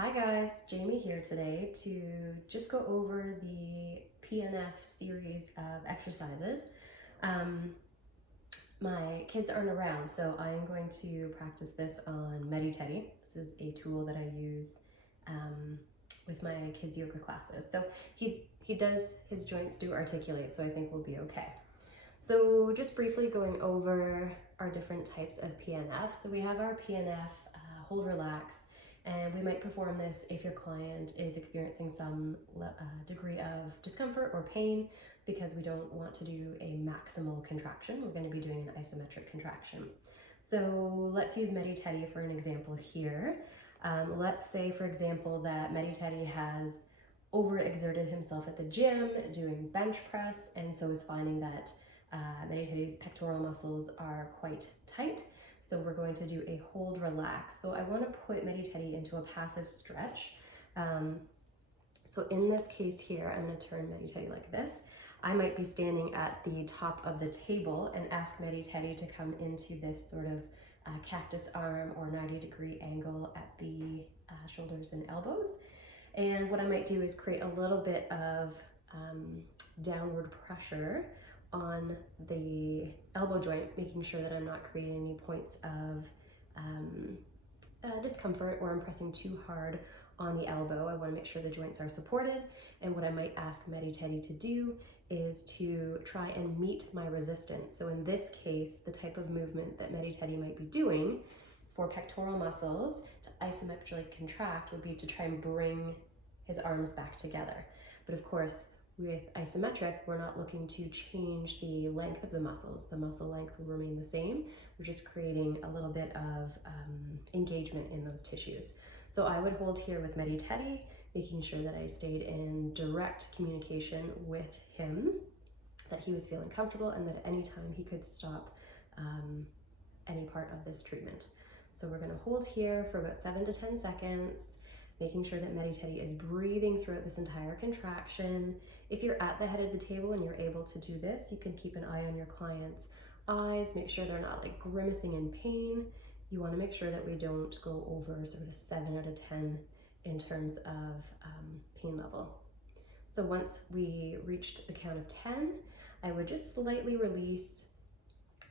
Hi guys, Jamie here today to just go over the PNF series of exercises. My kids aren't around, so I'm going to practice this on MediTeddy. This is a tool that I use with my kids' yoga classes. So his joints do articulate, so I think we'll be okay. So just briefly going over our different types of PNF. So we have our PNF Hold Relax, and we might perform this if your client is experiencing some degree of discomfort or pain, because we don't want to do a maximal contraction. We're going to be doing an isometric contraction. So let's use MediTeddy for an example here. Let's say, for example, that MediTeddy has overexerted himself at the gym doing bench press, and so is finding that MediTeddy's pectoral muscles are quite tight. So we're going to do a hold relax. So I want to put MediTeddy into a passive stretch. So in this case here, I'm going to turn MediTeddy like this. I might be standing at the top of the table and ask MediTeddy to come into this sort of cactus arm or 90-degree angle at the shoulders and elbows. And what I might do is create a little bit of downward pressure on the elbow joint, making sure that I'm not creating any points of discomfort or I'm pressing too hard on the elbow. I want to make sure the joints are supported, and what I might ask MediTeddy to do is to try and meet my resistance. So in this case, the type of movement that MediTeddy might be doing for pectoral muscles to isometrically contract would be to try and bring his arms back together. But of course, with isometric, we're not looking to change the length of the muscles. The muscle length will remain the same. We're just creating a little bit of engagement in those tissues. So I would hold here with MediTeddy, making sure that I stayed in direct communication with him, that he was feeling comfortable, and that at any time he could stop any part of this treatment. So we're going to hold here for about 7 to 10 seconds, making sure that MediTeddy is breathing throughout this entire contraction. If you're at the head of the table and you're able to do this, you can keep an eye on your client's eyes, make sure they're not like grimacing in pain. You want to make sure that we don't go over sort of a 7 out of 10 in terms of pain level. So once we reached the count of 10, I would just slightly release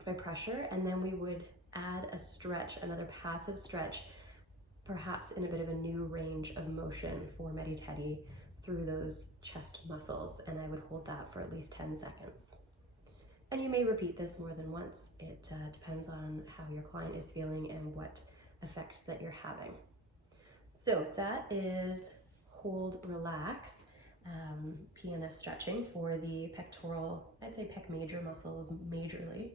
my pressure, and then we would add a stretch, another passive stretch, perhaps in a bit of a new range of motion for MediTeddy through those chest muscles, and I would hold that for at least 10 seconds. And you may repeat this more than once. It depends on how your client is feeling and what effects that you're having. So that is hold relax, PNF stretching for the pectoral, I'd say pec major muscles majorly.